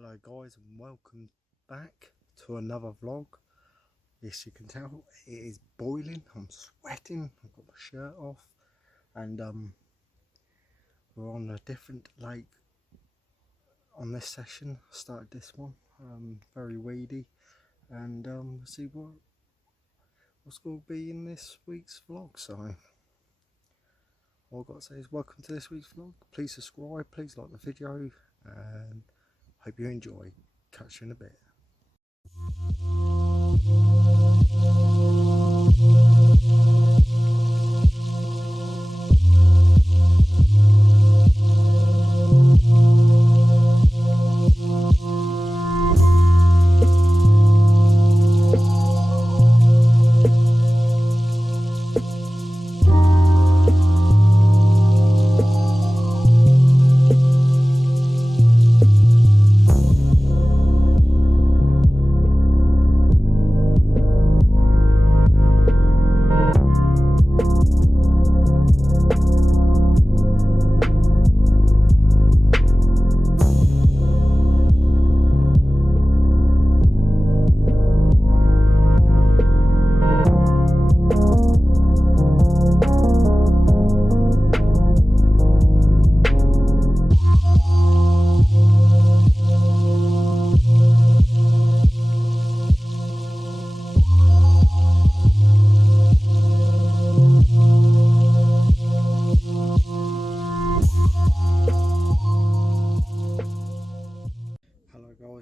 Hello guys and welcome back to another vlog. Yes, you can tell it is boiling. I'm sweating. I've got my shirt off and we're on a different lake on this session. I started this one, very weedy, and we'll see what's going to be in this week's vlog. So all I've got to say is welcome to this week's vlog. Please subscribe, please like the video, and hope you enjoy. Catch you in a bit.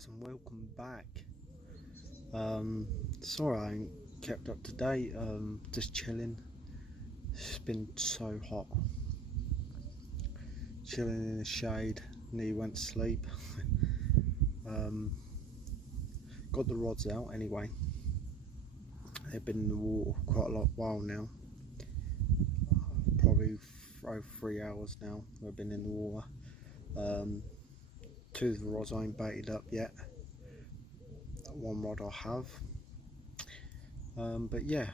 And welcome back. Sorry I ain't kept up to date, just chilling. It's been so hot, chilling in the shade, nearly went to sleep. Got the rods out anyway. They've been in the water quite a while now, probably over 3 hours now they've been in the water. Two of the rods I ain't baited up yet. One rod I have. But yeah,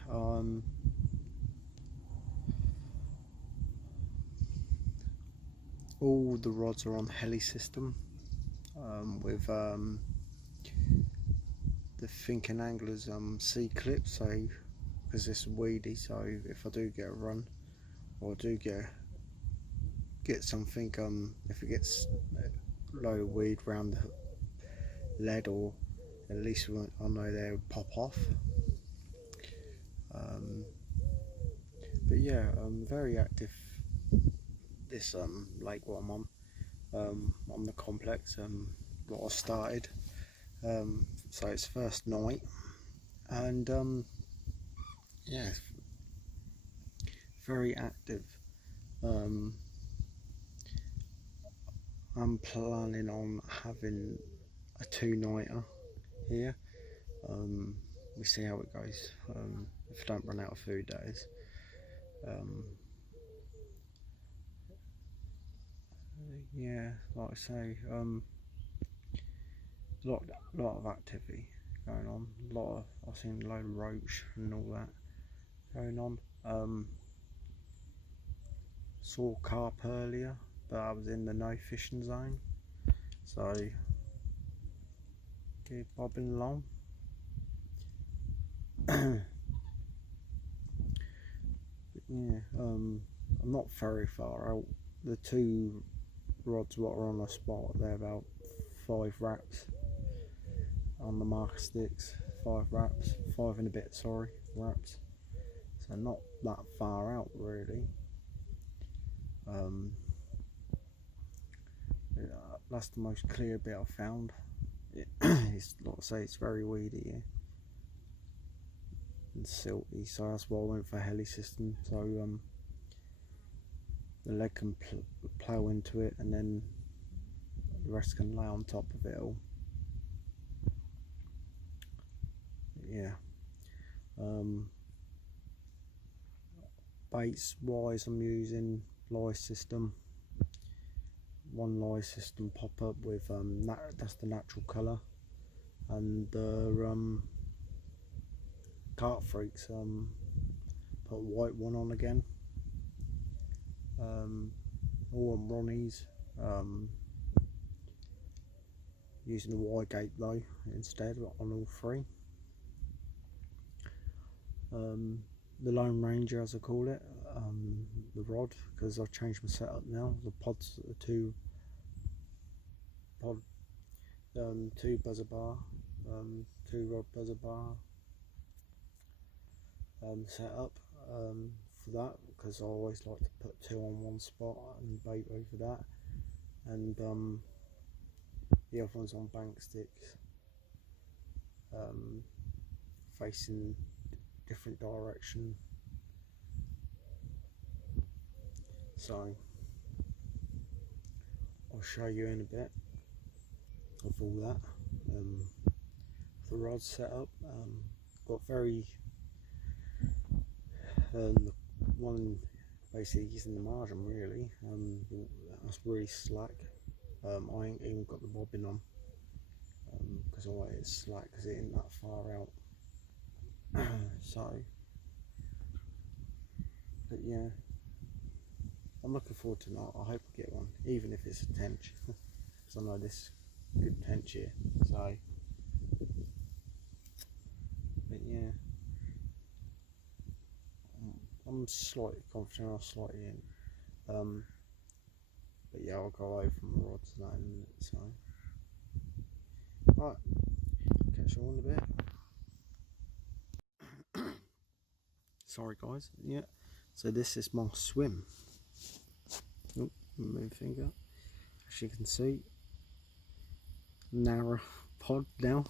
all the rods are on heli system, with the Thinking Anglers C clip, so because it's weedy, so if I do get a run or do get something, if it gets low weed round the lead, or at least I know they'll pop off. But yeah, I'm very active this lake what I'm on the complex, what I started. So it's first night, and yeah, it's very active. I'm planning on having a 2-nighter here. We see how it goes, if I don't run out of food, that is. Yeah, like I say, lot of activity going on. I've seen a load of roach and all that going on. Saw carp earlier, but I was in the no fishing zone, so keep bobbing along. Yeah, I'm not very far out. The two rods what are on the spot, they're about 5 wraps on the marker sticks. 5 wraps, 5 and a bit, sorry, wraps. So not that far out really. That's the most clear bit I've found. It's, like I say, it's very weedy here and silty, so that's why I went for a heli system, so the leg can plough into it and then the rest can lay on top of it all. Yeah. Baits wise, I'm using lye system. One lye system pop up with that's the natural colour, and the Carp Freaks put a white one on again. All on Ronnie's. using the Y gate though instead on all three. The Lone Ranger, as I call it, the rod, because I've changed my setup now. The pods are two buzzer bar, two rod buzzer bar setup for that, because I always like to put two on one spot and bait over that, and the other one's on bank sticks, facing different direction. So I'll show you in a bit of all that. The rod setup, got very the one basically using the margin really, that's really slack. I ain't even got the bobbin on because all it is slack because it ain't that far out. So, but yeah, I'm looking forward to tonight. I hope I get one, even if it's a tench, because I know this good tench here. So, but yeah, I'm slightly confident I'll slide in. But yeah, I'll go away from the rods and that in a minute. So, right, catch you all in a bit. Sorry guys. Yeah, so this is my swim. Oh, move finger. As you can see, narrow pod now.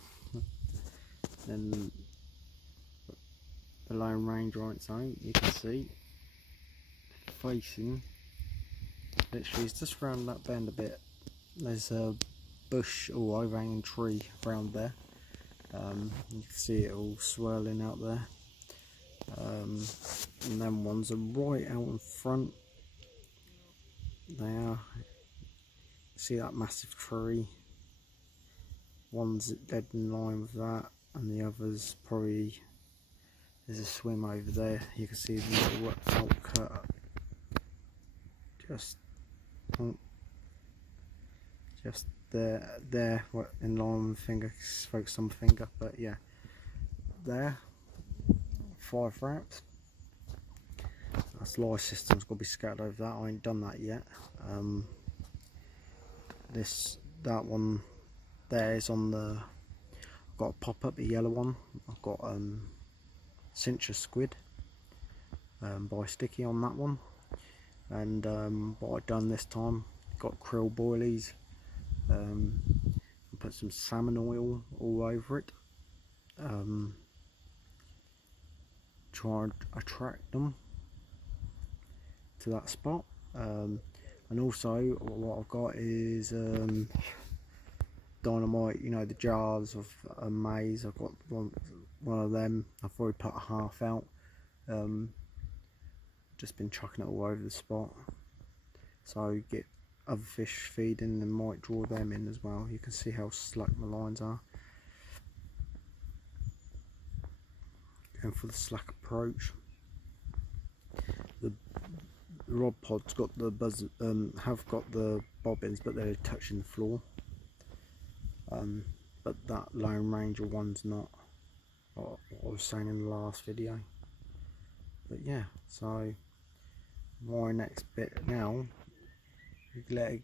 Then the Lone Ranger on its own, you can see facing, literally it's just round that bend a bit. There's a bush or overhanging tree around there. You can see it all swirling out there. And then ones are right out in front. They are. See that massive tree? One's dead in line with that, and the others probably. There's a swim over there. You can see the little outcut. Just there, in line with the finger. Focus on the finger, but yeah, there. 5 wraps. That's live system's got to be scattered over that. I ain't done that yet. That one there is on the. I've got a pop up, a yellow one. I've got cincher squid by Sticky on that one, and what I've done this time, got krill boilies, put some salmon oil all over it, try and attract them to that spot, and also what I've got is dynamite, you know, the jars of maize. I've got one of them. I've already put half out, just been chucking it all over the spot, so you get other fish feeding and might draw them in as well. You can see how slack my lines are. Going for the slack approach. The rod pod's got the buzz, have got the bobbins, but they're touching the floor. But that Lone Ranger one's not. What I was saying in the last video. But yeah, so my next bit now, let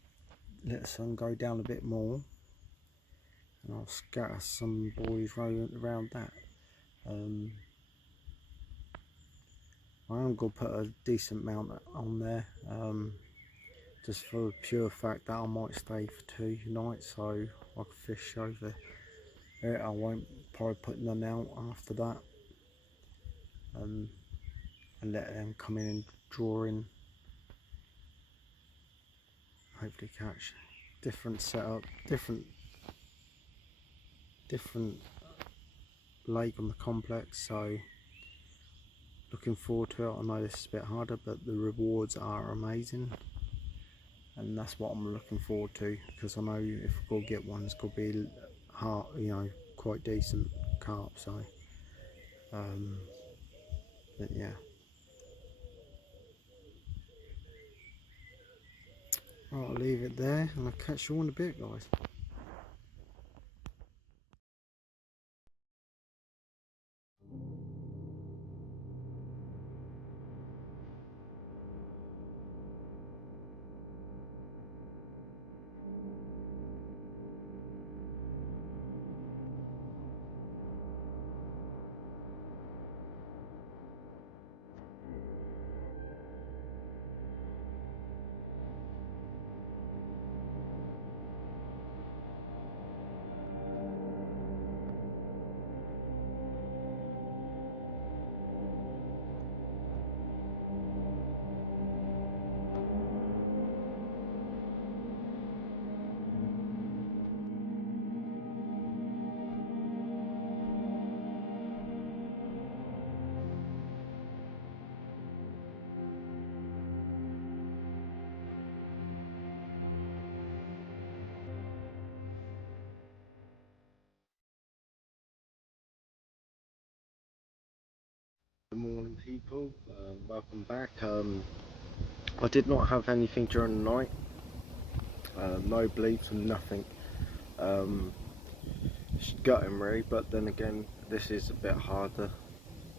the sun go down a bit more, and I'll scatter some buoys around that. I am going to put a decent amount on there, just for the pure fact that I might stay for 2 nights, so I can fish over it. I won't probably put none out after that, and let them come in and draw in. Hopefully catch. Different setup, different lake on the complex, so looking forward to it. I know this is a bit harder, but the rewards are amazing, and that's what I'm looking forward to, because I know if I go get one, it's going to be hard, you know, quite decent carp. So but yeah, right, I'll leave it there and I'll catch you all in a bit, guys. Good morning, people. Welcome back. I did not have anything during the night. No bleeds and nothing. It's gutting really, but then again, this is a bit harder.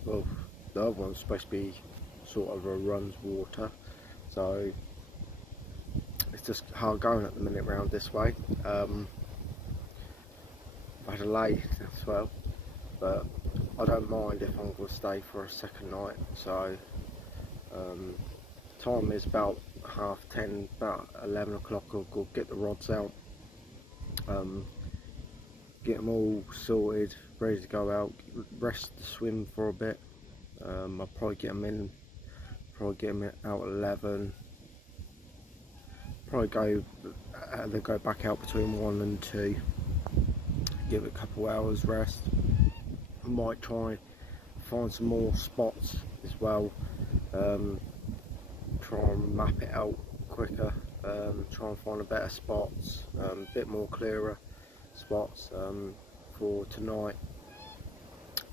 Well, the other one's supposed to be sort of a runs water, so it's just hard going at the minute round this way. I've had a late as well, but I don't mind if I'm going to stay for a second night. So time is about 10:30, about 11 o'clock. I'll go get the rods out, get them all sorted, ready to go out, rest the swim for a bit. I'll probably get them out at 11. Probably go back out between 1 and 2. Give it a couple hours rest. I might try find some more spots as well. Try and map it out quicker. Try and find a better spots, a bit more clearer spots for tonight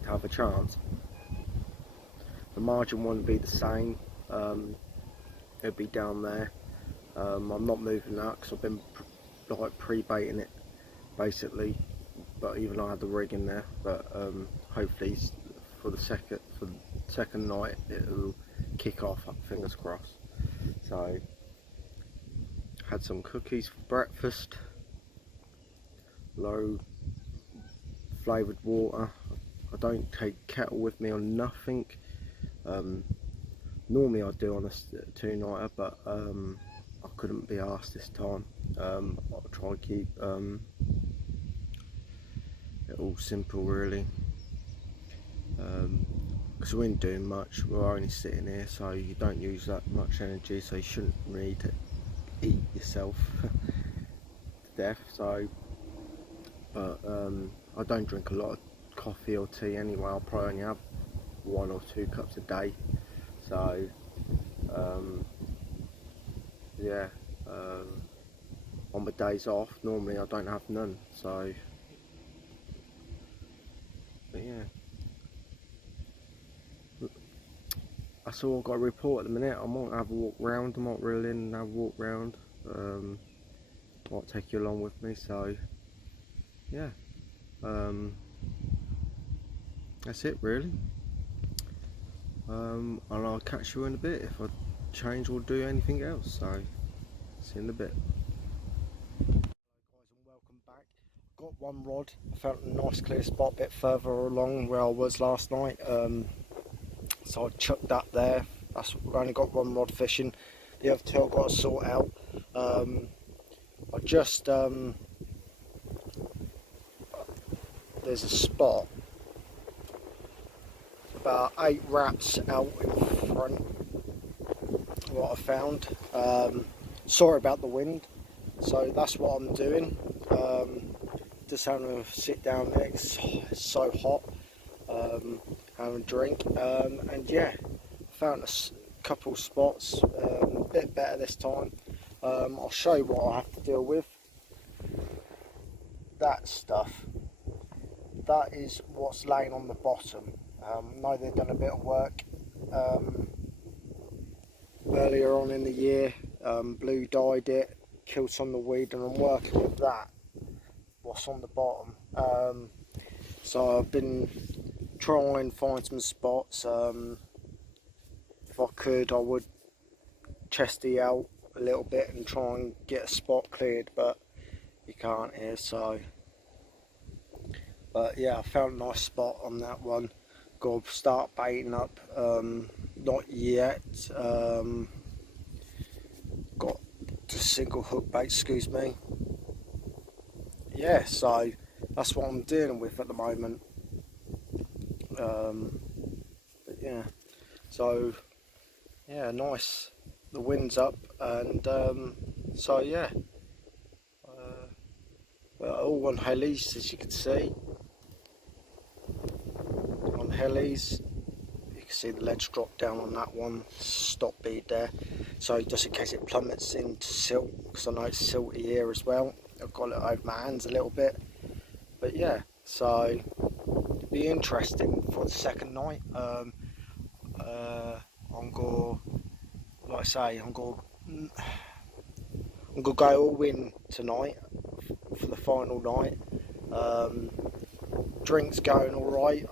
to have a chance. The margin won't be the same. It'll be down there. I'm not moving that because I've been like pre-baiting it basically, but even I had the rig in there. But hopefully for the second night it'll kick off, fingers crossed. So had some cookies for breakfast, low flavoured water. I don't take kettle with me or nothing. Normally I do on a 2-nighter, but I couldn't be asked this time. I'll try and keep it all simple really, because we ain't doing much. We're only sitting here, so you don't use that much energy, so you shouldn't need to eat yourself to death. So but I don't drink a lot of coffee or tea anyway. I'll probably only have 1 or 2 cups a day. So yeah, on my days off normally I don't have none. So but yeah, that's all I've got to report at the minute. I might have a walk round. I might reel in and have a walk round. Might take you along with me. So yeah, that's it really. And I'll catch you in a bit if I change or do anything else. So see you in a bit. Hello guys, and welcome back. Got one rod. I found a nice clear spot a bit further along where I was last night. So I chucked that there. We've only got one rod fishing. The other 2 I've got to sort out. I just there's a spot about 8 wraps out in front. What I found. Sorry about the wind. So that's what I'm doing. Just having a sit down there. It's so hot. Having a drink. And yeah, found a couple spots. A bit better this time. I'll show you what I have to deal with. That stuff. That is what's laying on the bottom. I know they've done a bit of work earlier on in the year. Blue dyed it, killed some of the weed, and I'm working with that. What's on the bottom. So I've been trying to find some spots. If I could, I would chesty out a little bit and try and get a spot cleared, but you can't here. So but yeah, I found a nice spot on that one. Got to start baiting up. Not yet. Got the single hook bait, excuse me. Yeah, so that's what I'm dealing with at the moment. But yeah, so yeah, nice. The wind's up, and so yeah, we're all on helis, as you can see. On helis, you can see the ledge drop down on that one. Stop bead there. So just in case it plummets into silt, because I know it's silty here as well. I've got it over my hands a little bit. But yeah, so it'll be interesting for the second night. I'm going, like I say, I'm going to go all in tonight for the final night. Drinks going alright.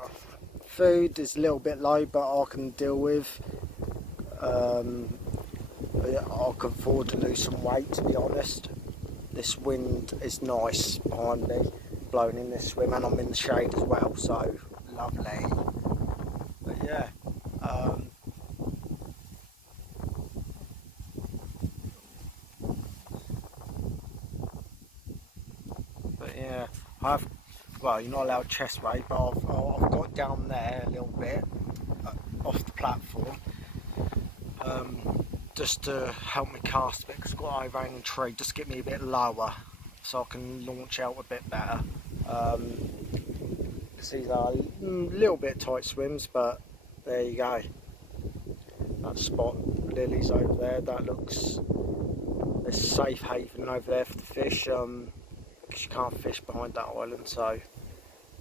Food is a little bit low, but I can deal with. I can afford to lose some weight, to be honest. This wind is nice behind me, blowing in this swim, and I'm in the shade as well, so lovely. But yeah, well, you're not allowed chest weight, but I've got down there a little bit off the platform, just to help me cast a bit, because I've got a overhanging tree, just to get me a bit lower so I can launch out a bit better. These are a little bit tight swims, but there you go. That spot, lilies over there, that looks, there's a safe haven over there for the fish, because you can't fish behind that island, so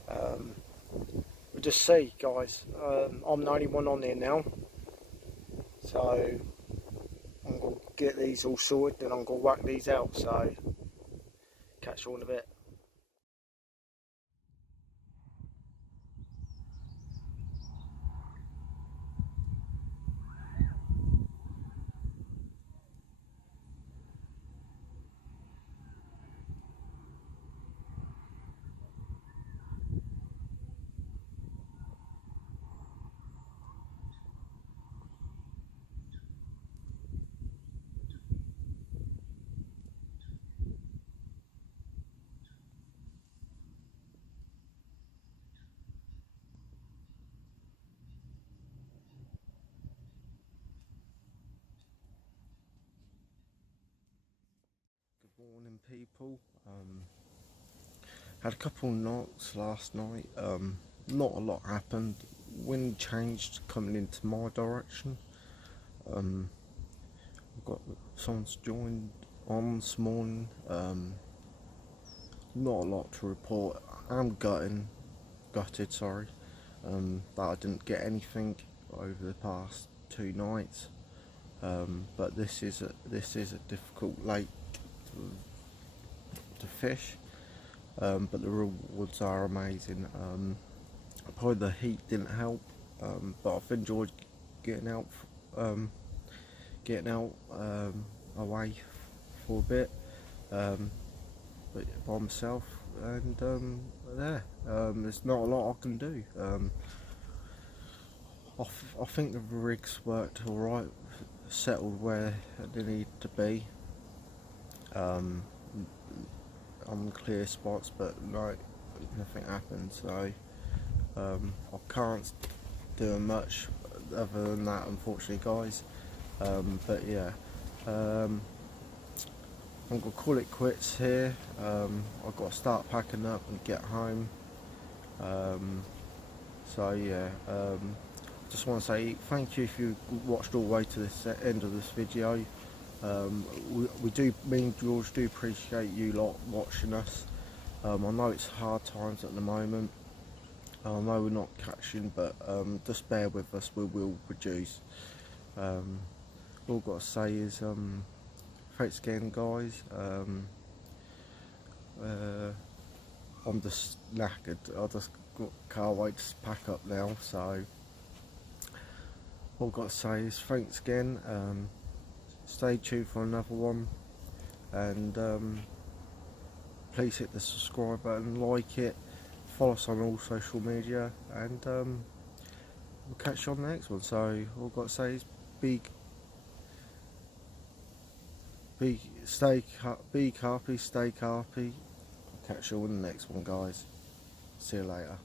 we'll just see, guys. I'm the only one on there now, so I'm going to get these all sorted, then I'm going to whack these out, so catch you all in a bit. Good morning, people. Had a couple of knocks last night. Not a lot happened. Wind changed coming into my direction. I've got someone's joined on this morning. Not a lot to report. I'm gutted, sorry, that I didn't get anything over the past 2 nights. But this is a difficult lake to fish. But the rewards are amazing. Probably the heat didn't help, but I've enjoyed getting out away for a bit, but by myself, and there's not a lot I can do. I think the rigs worked alright, settled where they need to be. On clear spots, but like nothing happened, so I can't do much other than that, unfortunately, guys. But yeah, I'm gonna call it quits here. I've got to start packing up and get home. So yeah, just want to say thank you if you watched all the way to this end of this video. Me and George do appreciate you lot watching us. I know it's hard times at the moment. I know we're not catching, but just bear with us, we will produce. All I've got to say is thanks again, guys. I'm just knackered. Can't wait to pack up now, so all I've got to say is thanks again. Stay tuned for another one, and please hit the subscribe button, like it, follow us on all social media, and we'll catch you on the next one. So all I've got to say is be carpy, stay carpy. I'll catch you all in the next one, guys. See you later.